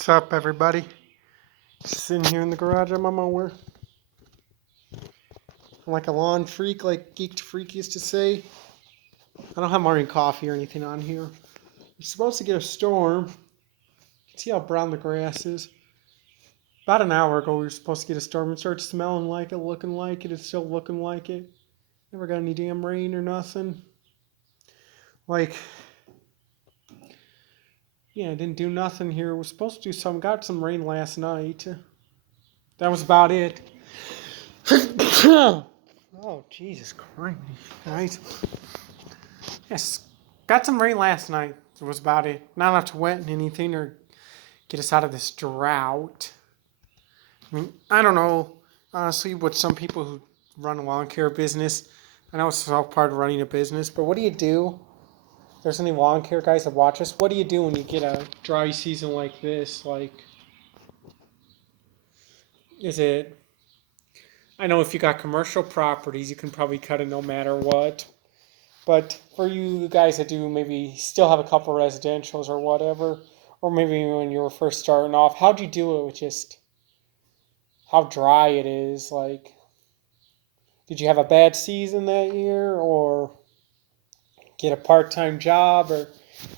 What's up, everybody? Just sitting here in the garage. I'm on my way. I'm like a lawn freak, like Geek to Freak used to say. I don't have morning coffee or anything on here. We're supposed to get a storm. You can see how brown the grass is. About an hour ago, we were supposed to get a storm. It started smelling like it, looking like it. It's still looking like it. Never got any damn rain or nothing. Yeah, didn't do nothing here. We're supposed to do some. Got some rain last night. That was about it. Oh, Jesus Christ. Guys. Yes, got some rain last night. That was about it. Not enough to wet anything or get us out of this drought. I mean, I don't know, honestly, what some people who run a lawn care business, I know it's all part of running a business, but what do you do? If there's any lawn care guys that watch us, what do you do when you get a dry season like this? I know if you got commercial properties, you can probably cut it no matter what. But for you guys that do maybe still have a couple residentials or whatever, or maybe when you were first starting off, how'd you do it with just how dry it is? Did you have a bad season that year or get a part-time job? Or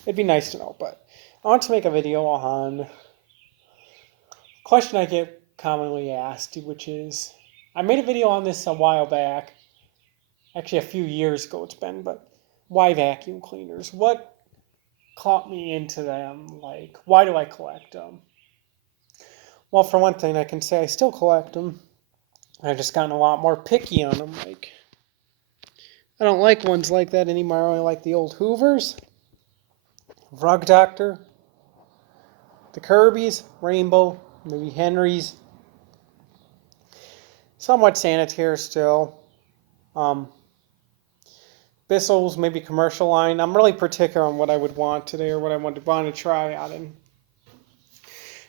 it'd be nice to know. But I want to make a video on a question I get commonly asked, which is, I made a video on this a while back, actually a few years ago it's been, but why vacuum cleaners? What caught me into them? Why do I collect them? Well, for one thing, I can say I still collect them. I've just gotten a lot more picky on them. I don't like ones like that anymore. I only like the old Hoovers, Rug Doctor, the Kirby's, Rainbow, maybe Henry's. Somewhat sanitary still. Bissell's, maybe commercial line. I'm really particular on what I would want today or what I want to try out. And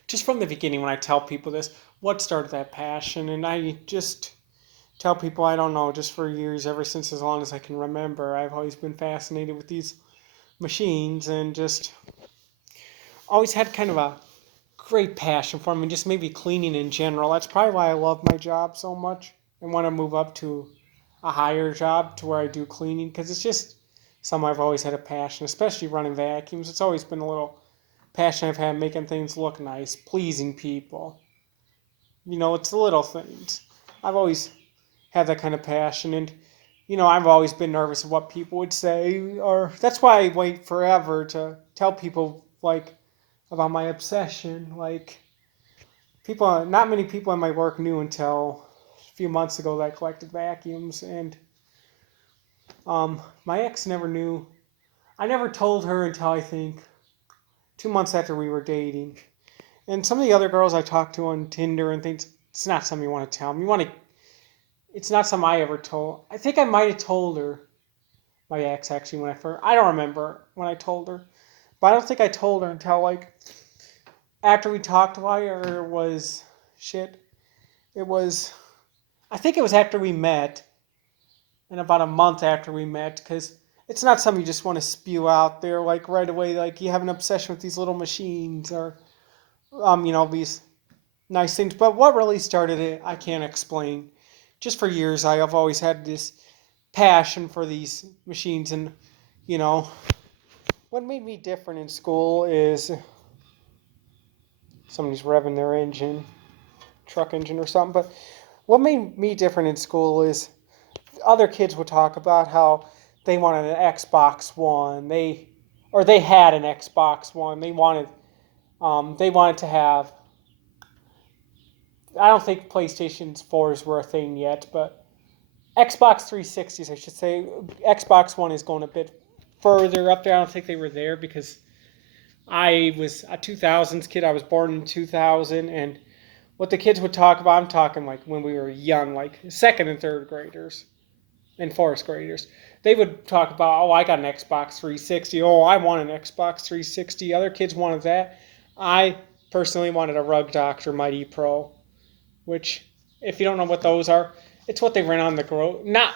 just from the beginning, when I tell people this, what started that passion? And I just tell people, I don't know, just for years, ever since as long as I can remember, I've always been fascinated with these machines and just always had kind of a great passion for them and just maybe cleaning in general. That's probably why I love my job so much and want to move up to a higher job to where I do cleaning, because it's just something I've always had a passion, especially running vacuums. It's always been a little passion I've had, making things look nice, pleasing people. It's the little things. I've always had that kind of passion, and I've always been nervous of what people would say, or that's why I wait forever to tell people about my obsession. Not many people in my work knew until a few months ago that I collected vacuums, and my ex never knew. I never told her until I think 2 months after we were dating. And some of the other girls I talked to on Tinder and things, it's not something you want to tell them. It's not something I ever told. I think I might have told her, my ex actually, I don't remember when I told her. But I don't think I told her until after we talked about it, or I think it was after we met, and about a month after we met, because it's not something you just want to spew out there right away, you have an obsession with these little machines or, these nice things. But what really started it, I can't explain. Just for years, I have always had this passion for these machines, and, what made me different in school is somebody's revving their engine, truck engine or something. But what made me different in school is other kids would talk about how they wanted an Xbox One. They had an Xbox One. They wanted to have. I don't think PlayStation 4s were a thing yet, but Xbox 360s, I should say. Xbox One is going a bit further up there. I don't think they were there because I was a 2000s kid. I was born in 2000, and what the kids would talk about, I'm talking when we were young, second and third graders and fourth graders. They would talk about, I got an Xbox 360. I want an Xbox 360. Other kids wanted that. I personally wanted a Rug Doctor Mighty Pro, which, if you don't know what those are, it's what they ran on the not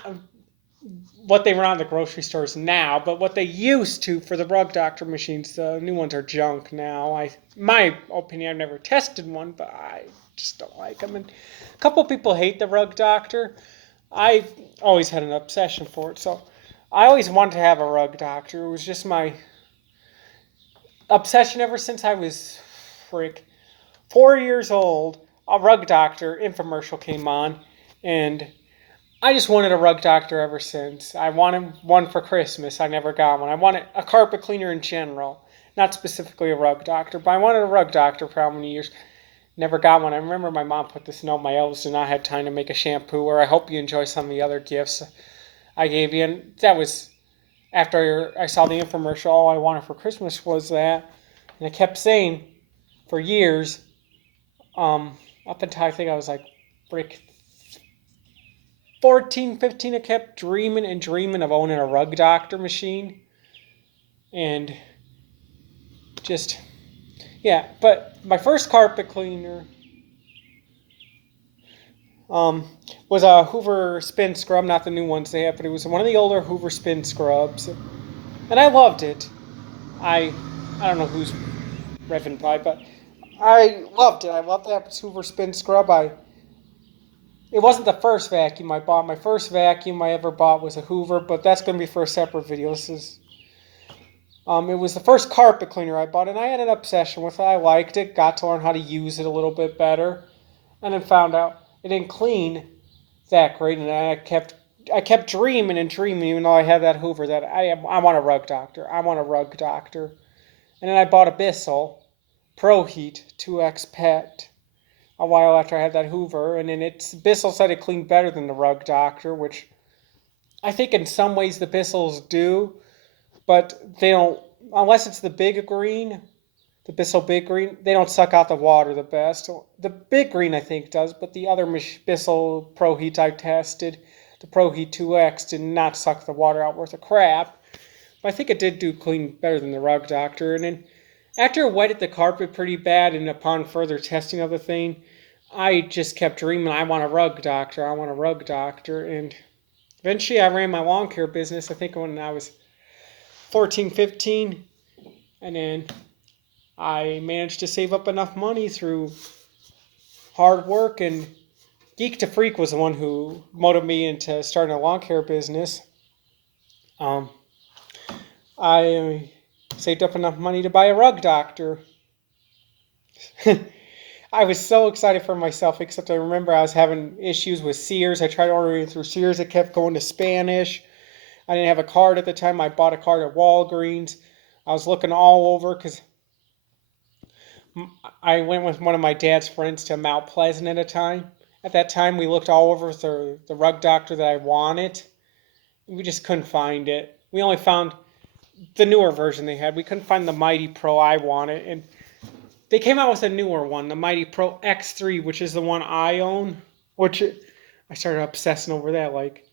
what they run on the grocery stores now, but what they used to for the Rug Doctor machines, the new ones are junk now. My opinion, I've never tested one, but I just don't like them. And a couple people hate the Rug Doctor. I've always had an obsession for it, so I always wanted to have a Rug Doctor. It was just my obsession ever since I was 4 years old. A Rug Doctor infomercial came on, and I just wanted a Rug Doctor ever since. I wanted one for Christmas. I never got one. I wanted a carpet cleaner in general, not specifically a Rug Doctor, but I wanted a Rug Doctor for how many years. Never got one. I remember my mom put this note: my elves do not have time to make a shampoo, or I hope you enjoy some of the other gifts I gave you. And that was after I saw the infomercial. All I wanted for Christmas was that. And I kept saying for years, up until I think I was like 14, 15, I kept dreaming and dreaming of owning a Rug Doctor machine. And just, yeah. But my first carpet cleaner was a Hoover Spin Scrub, not the new ones they have, but it was one of the older Hoover Spin Scrubs. And I loved it. I don't know who's revving by, but I loved it. I loved that Hoover Spin Scrub. It wasn't the first vacuum I bought. My first vacuum I ever bought was a Hoover, but that's going to be for a separate video. It was the first carpet cleaner I bought, and I had an obsession with it. I liked it, got to learn how to use it a little bit better, and then found out it didn't clean that great, and I kept dreaming and dreaming, even though I had that Hoover, that I want a Rug Doctor. I want a Rug Doctor. And then I bought a Bissell Pro Heat 2X PET a while after I had that Hoover, and then Bissell said it cleaned better than the Rug Doctor, which I think in some ways the Bissells do, but they don't, unless it's the Big Green, the Bissell Big Green, they don't suck out the water the best. The Big Green I think does, but the other Bissell Pro Heat I tested, the Pro Heat 2X, did not suck the water out worth a crap. But I think it did do clean better than the Rug Doctor. And then after it wetted the carpet pretty bad, and upon further testing of the thing, I just kept dreaming, I want a Rug Doctor, I want a Rug Doctor. And eventually I ran my lawn care business, I think when I was 14, 15. And then I managed to save up enough money through hard work, and Geek to Freak was the one who motivated me into starting a lawn care business. I saved up enough money to buy a Rug Doctor. I was so excited for myself, except I remember I was having issues with Sears. I tried ordering through Sears. It kept going to Spanish. I didn't have a card at the time. I bought a card at Walgreens. I was looking all over because I went with one of my dad's friends to Mount Pleasant at a time. At that time, we looked all over for the Rug Doctor that I wanted. We just couldn't find it. We only found the newer version they had. We couldn't find the Mighty Pro I wanted. And they came out with a newer one, the Mighty Pro X3, which is the one I own. Which I started obsessing over that. Like,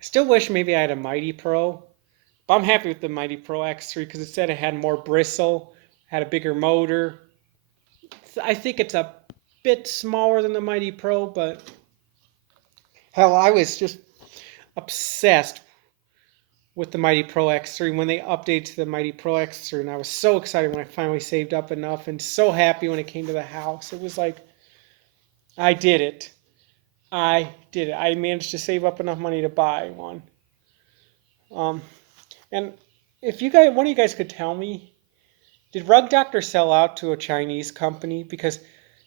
I still wish maybe I had a Mighty Pro. But I'm happy with the Mighty Pro X3 because it said it had more bristle, had a bigger motor. I think it's a bit smaller than the Mighty Pro, but hell, I was just obsessed with the Mighty Pro X3 when they updated to the Mighty Pro X3, and I was so excited when I finally saved up enough, and so happy when it came to the house. It was like, I did it. I managed to save up enough money to buy one. And if you guys, one of you guys could tell me, did Rug Doctor sell out to a Chinese company? Because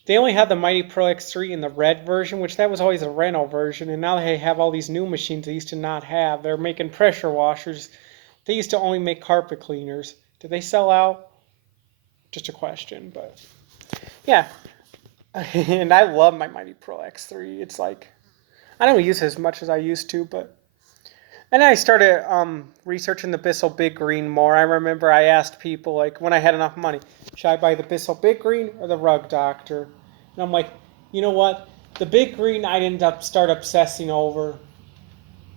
they only had the Mighty Pro X3 in the red version, which that was always a rental version, and now they have all these new machines they used to not have. They're making pressure washers. They used to only make carpet cleaners. Did they sell out? Just a question, but yeah. And I love my Mighty Pro X3. It's like, I don't use it as much as I used to, but... And I started researching the Bissell Big Green more. I remember I asked people, like, when I had enough money, should I buy the Bissell Big Green or the Rug Doctor? And I'm like, you know what? The Big Green I didn't start obsessing over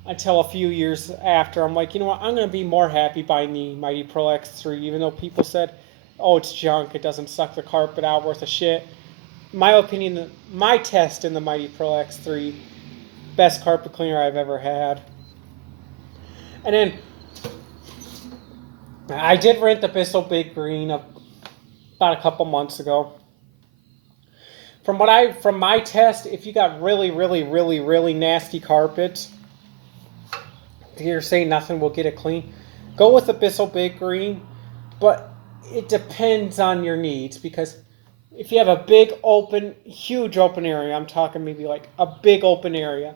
until a few years after. I'm like, you know what? I'm going to be more happy buying the Mighty Pro X3, even though people said, oh, it's junk. It doesn't suck the carpet out worth a shit. My opinion, my test in the Mighty Pro X3, best carpet cleaner I've ever had. And then I did rent the Bissell Big Green about a couple months ago. From my test, if you got really, really, really, really nasty carpets, you're saying nothing will get it clean. Go with the Bissell Big Green, but it depends on your needs, because if you have a big open, huge open area, I'm talking maybe like a big open area,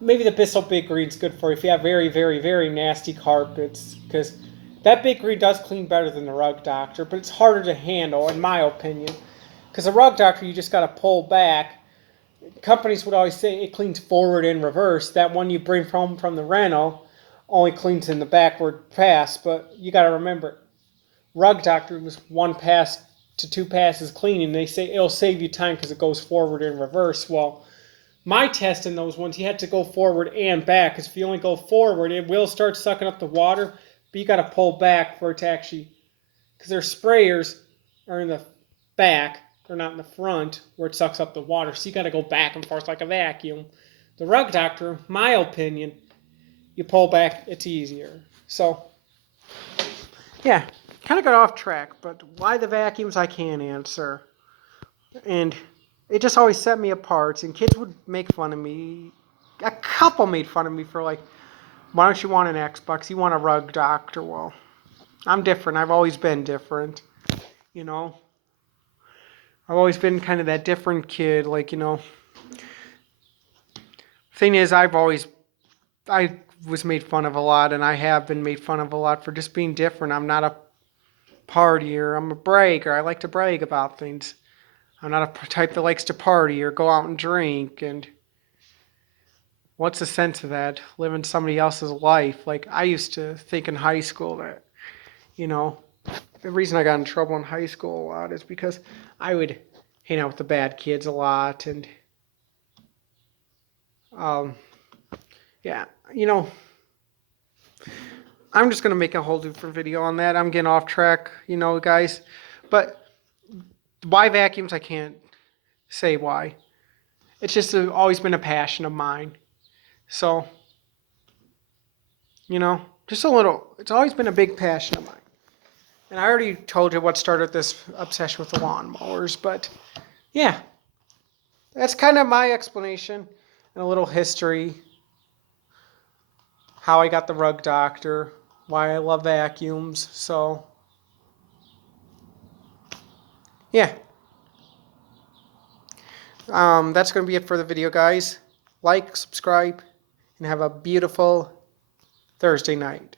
maybe the Bissell Big Green's good for you. If you have very, very, very nasty carpets, because that Big Green does clean better than the Rug Doctor, but it's harder to handle, in my opinion. Because the Rug Doctor, you just got to pull back. Companies would always say it cleans forward and reverse. That one you bring home from the rental only cleans in the backward pass, but you got to remember, Rug Doctor was 1 pass to 2 passes cleaning. They say it'll save you time because it goes forward and reverse. Well, my test in those ones, you had to go forward and back, because if you only go forward, it will start sucking up the water, but you got to pull back for it to actually, because their sprayers are in the back, they're not in the front where it sucks up the water, so you got to go back and forth like a vacuum. The Rug Doctor, my opinion, you pull back, it's easier. So, yeah, kind of got off track, but why the vacuums I can't answer. And it just always set me apart, and kids would make fun of me. A couple made fun of me for like, why don't you want an Xbox? You want a Rug Doctor? Well, I'm different. I've always been different, you know. I've always been kind of that different kid, like, you know. Thing is, I was made fun of a lot, and I have been made fun of a lot for just being different. I'm not a partier. I'm a bragger. I like to brag about things. I'm not a type that likes to party or go out and drink. And what's the sense of that? Living somebody else's life. Like, I used to think in high school that, you know, the reason I got in trouble in high school a lot is because I would hang out with the bad kids a lot. And, yeah, you know, I'm just going to make a whole different video on that. I'm getting off track, you know, guys. But why vacuums, I can't say why. It's just always been a passion of mine. So, you know, just a little. It's always been a big passion of mine. And I already told you what started this obsession with the lawnmowers. But, yeah, that's kind of my explanation and a little history. How I got the Rug Doctor. Why I love vacuums. So, yeah. That's going to be it for the video, guys. Like, subscribe, and have a beautiful Thursday night.